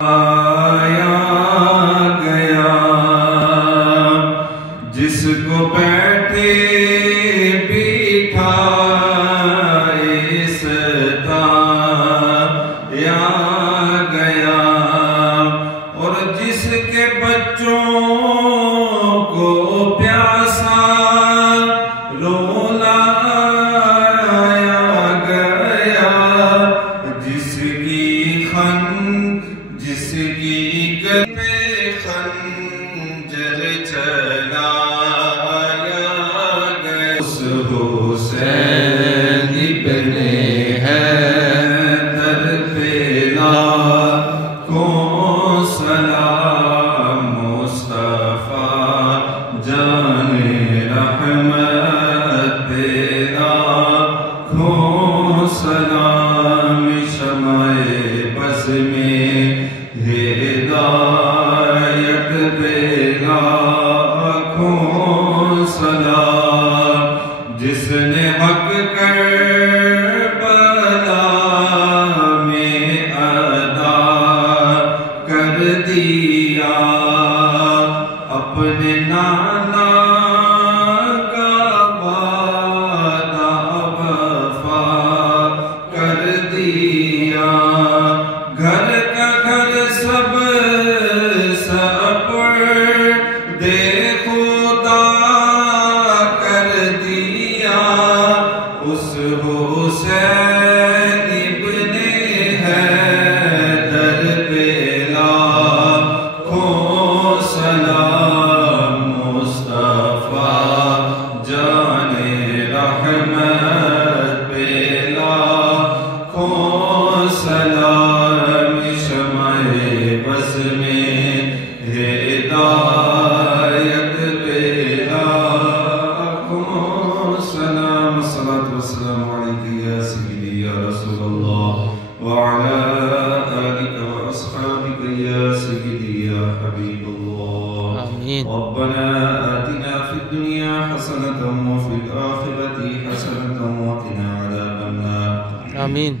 آیا گیا جس کو بیٹھے بٹھائے ستایا گیا، اور جس کے بچوں کو پیاسا رلایا گیا، جس کی گل پہ خنجر چلایا گیا، اس حسین ابن حیدر پہ لاکھوں سلام، مصطفیٰ جان رحمت پہ لاکھوں سلام، شمع بز میں ہدایت پہ لاکھوں سلام، جس نے حق کربلا میں ادا کر دیا، اپنے نانا کا وعدہ وفا کر دیا، گھر کا گھر سب دے خدا کر دیا، اس حسین ابن حیدر پہ لاکھوں سلام، مصطفیٰ جان رحمت پہ لاکھوں سلام، شمع بز میں ہدایت پہ لاکھوں سلام، الصلاة والسلام علیک یا سیدی یا رسول اللہ وعلی آلک واصحابک یا سیدی یا حبیب اللہ، ربنا آتنا فی الدنیا حسنة وفی الآخرة حسنة وقنا عذاب النار، آمین۔